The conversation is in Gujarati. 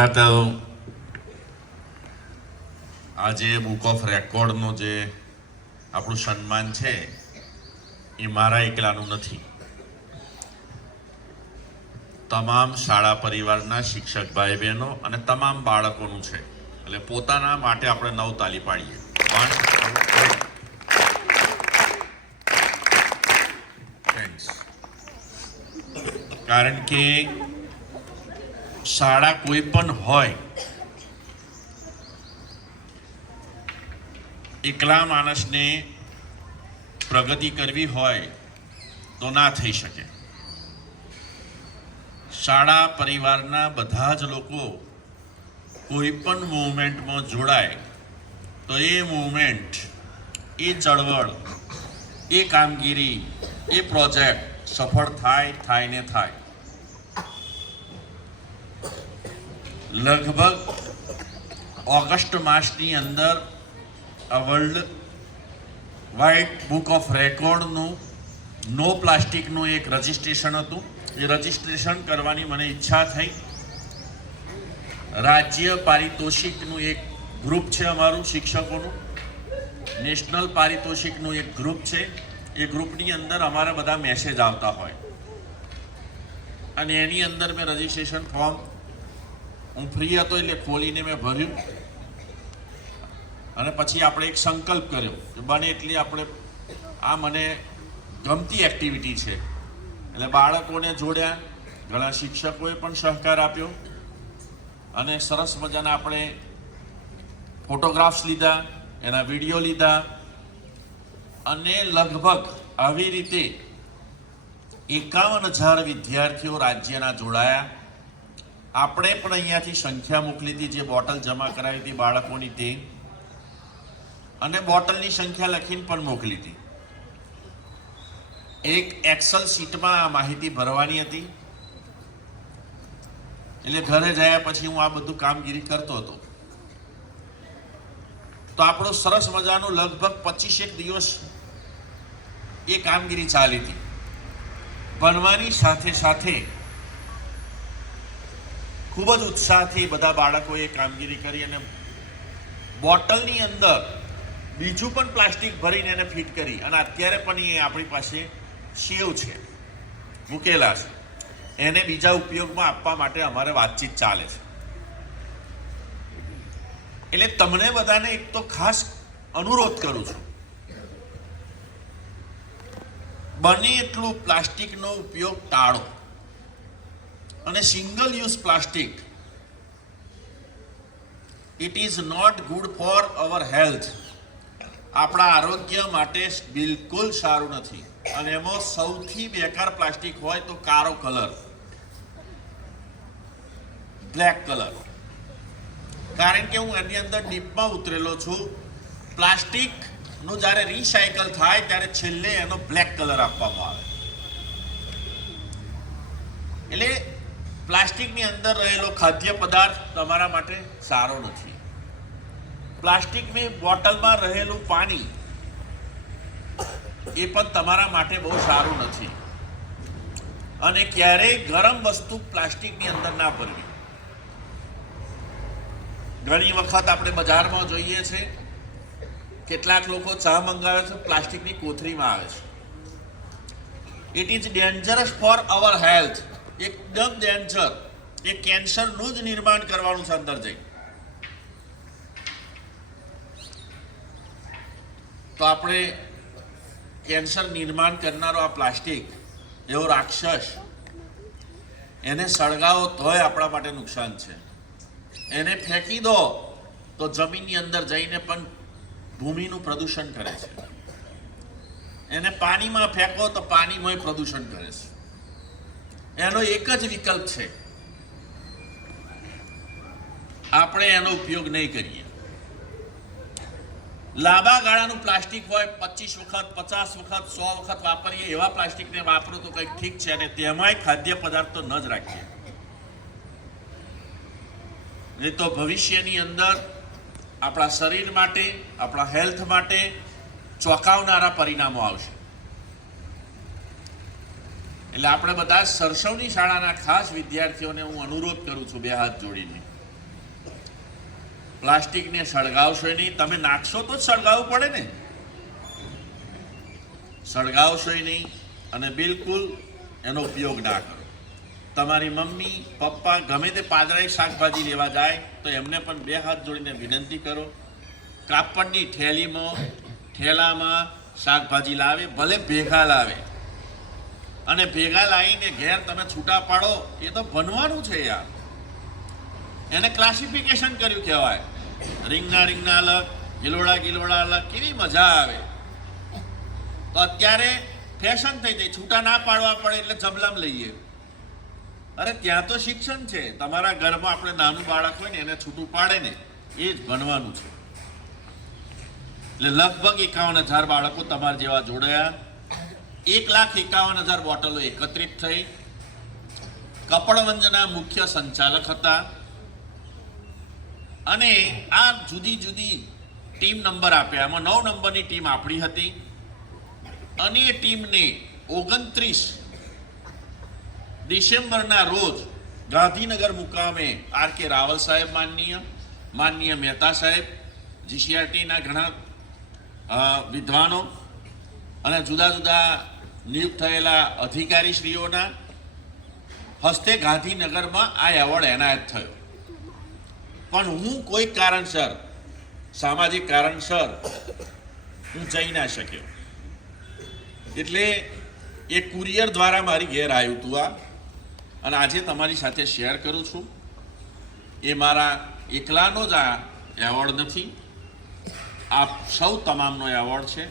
તો આજે બુક ઓફ રેકોર્ડનો જે આપણું સન્માન છે એ મારા એકલાનું નથી. તમામ શાળા પરિવારના શિક્ષક ભાઈ બહેનો અને તમામ બાળકોનું છે. એટલે પોતાના માટે આપણે 9 તાળી પાડીએ. કારણ કે શાળા કોઈ પણ હોય, એકલા માણસને પ્રગતિ કરવી હોય તો ના થઈ શકે. શાળા પરિવારના બધા જ લોકો કોઈ પણ મૂવમેન્ટમાં જોડાય તો એ મૂવમેન્ટ, એ ચળવળ, એ કામગીરી, એ પ્રોજેક્ટ સફળ થાય ને થાય. લગભગ ઓગસ્ટ માસની અંદર આ વર્લ્ડ વાઇડ બુક ઓફ રેકોર્ડનું નો પ્લાસ્ટિકનું એક રજિસ્ટ્રેશન હતું. એ રજિસ્ટ્રેશન કરવાની મને ઈચ્છા થઈ. રાજ્ય પારિતોષિકનું એક ગ્રુપ છે અમારું, શિક્ષકોનું નેશનલ પારિતોષિકનું એક ગ્રુપ છે. એ ગ્રુપની અંદર અમારા બધા મેસેજ આવતા હોય અને એની અંદર મેં રજિસ્ટ્રેશન ફોર્મ, હું ફ્રી હતો એટલે ખોલીને મેં ભર્યું અને પછી આપણે એક સંકલ્પ કર્યો કે બને એટલી આપણે, આ મને ગમતી એક્ટિવિટી છે એટલે બાળકોને જોડ્યા, ઘણા શિક્ષકોએ પણ સહકાર આપ્યો અને સરસ મજાના આપણે ફોટોગ્રાફ્સ લીધા, એના વિડીયો લીધા અને લગભગ આવી રીતે 51,000 વિદ્યાર્થીઓ રાજ્યના જોડાયા. આપણે પણ અહીંયાથી સંખ્યા મોકલી હતી, જે બોટલ જમા કરાવી હતી બાળકોની તે, અને બોટલની સંખ્યા લખીને પણ મોકલી હતી. એક એક્સેલ શીટમાં આ માહિતી ભરવાની હતી. એટલે ઘરે ગયા પછી હું આ બધું કામગીરી કરતો હતો. તો આપણો સરસ મજાનું લગભગ 25 દિવસ એ કામગીરી ચાલી હતી. ભણવાની સાથે સાથે ખૂબ જ ઉત્સાહથી બધા બાળકોએ કામગીરી કરી અને બોટલની અંદર બીજું પણ પ્લાસ્ટિક ભરીને એને ફિટ કરી અને અત્યારે પણ એ આપણી પાસે સેવ છે, મૂકેલા છે. એને બીજા ઉપયોગમાં આપવા માટે અમારે વાતચીત ચાલે છે. એટલે તમને બધાને એક તો ખાસ અનુરોધ કરું છું, બને એટલું પ્લાસ્ટિકનો ઉપયોગ ટાળો. અને single use plastic, it is not good for our health. આપણા આરોગ્ય માટે બિલકુલ સારું નથી. અને એમાં સૌથી બેકાર પ્લાસ્ટિક હોય તો કાળો કલર, બ્લેક કલર. કારણ કે હું એની અંદર ડીપમાં ઉતરેલો છું. પ્લાસ્ટિકનું જ્યારે રિસાયકલ થાય ત્યારે છેલ્લે એનો બ્લેક કલર આપવામાં આવે. એટલે પ્લાસ્ટિકની અંદર રહેલો ખાદ્ય પદાર્થ તમારા માટે સારો નથી. પ્લાસ્ટિકની બોટલમાં રહેલું પાણી એ પણ તમારા માટે બહુ સારું નથી. અને ક્યારેય ગરમ વસ્તુ પ્લાસ્ટિકની અંદર ના ભરવી. ઘણી વખત આપણે બજારમાં જોઈએ છે, કેટલાક લોકો ચા મંગાવે છે, પ્લાસ્ટિકની કોથળીમાં આવે છે. It is dangerous for our health. એકદમ ડેન્જર. એ કેન્સરનું જ નિર્માણ કરવાનું છે અંદર જઈ. તો આપણે કેન્સર નિર્માણ કરનારો આ પ્લાસ્ટિક, એવો રાક્ષસ, એને સળગાવો તોય આપણા માટે નુકસાન છે. એને ફેંકી દો તો જમીનની અંદર જઈને પણ ભૂમિનું પ્રદૂષણ કરે છે. એને પાણીમાં ફેંકો તો પાણીમાં પ્રદૂષણ કરે છે. એનો એક જ વિકલ્પ છે, આપણે એનો ઉપયોગ નહીં કરીએ. લાંબા ગાળાનું પ્લાસ્ટિક હોય, 25 વખત, 50 વખત, 100 વખત વાપરીએ એવા પ્લાસ્ટિકને વાપરો તો કંઈક ઠીક છે. અને તેમાંય ખાદ્ય પદાર્થો ન જ રાખીએ, નહીં તો ભવિષ્યની અંદર આપણા શરીર માટે, આપણા હેલ્થ માટે ચોંકાવનારા પરિણામો આવશે. એટલે આપણે બધા સરસવની શાળાના ખાસ વિદ્યાર્થીઓને હું અનુરોધ કરું છું, બે હાથ જોડીને, પ્લાસ્ટિકને સળગાવશો નહીં. તમે નાખશો તો જ સળગાવવું પડે ને. સળગાવશો નહીં અને બિલકુલ એનો ઉપયોગ ના કરો. તમારી મમ્મી પપ્પા ગમે તે પાદરાઈ શાકભાજી લેવા જાય તો એમને પણ 2 હાથ જોડીને વિનંતી કરો, કાપડની ઠેલામાં શાકભાજી લાવે, ભલે ભેગા લાવે, અને ભેગા લાવીને ઘેર તમે છૂટા પાડો. એ તો બનવાનું છે યાર. એને ક્લાસિફિકેશન કર્યું કહેવાય. રીંગણા અલગ, ગિલોડા અલગ. કેવી મજા આવે. તો અત્યારે ફેશન થઈ જાય, છૂટા ના પાડવા પડે એટલે જબલામ લઈએ. અરે ત્યાં તો શિક્ષણ છે. તમારા ઘરમાં આપણે નાનું બાળક હોય ને એને છૂટું પાડે ને એ જ ભણવાનું છે. એટલે લગભગ 51,000 બાળકો તમારા જેવા જોડાયા. 1,51,000 બોટલો એકત્રિત થઈ. કપડવંજના મુખ્ય સંચાલક હતા અને આ જુદી જુદી ટીમ નંબર આપ્યા. એમાં 9 નંબરની ટીમ આપણી હતી અને એ ટીમને 29 ડિસેમ્બરના રોજ ગાંધીનગર મુકામે આર કે રાવલ સાહેબ માનનીય મહેતા સાહેબ, જીસીઆરટીના ઘણા વિદ્વાનો અને જુદા જુદા નિયુક્ત થયેલા અધિકારીશ્રીઓના હસ્તે ગાંધીનગરમાં આ એવોર્ડ એનાયત થયો. પણ હું કોઈ કારણસર, સામાજિક કારણસર હું જઈ ના શક્યો. એટલે એ કુરિયર દ્વારા મારી ઘેર આવ્યું હતું આ, અને આજે તમારી સાથે શેર કરું છું. એ મારા એકલાનો જ આ એવોર્ડ નથી, આ સૌ તમામનો એવોર્ડ છે.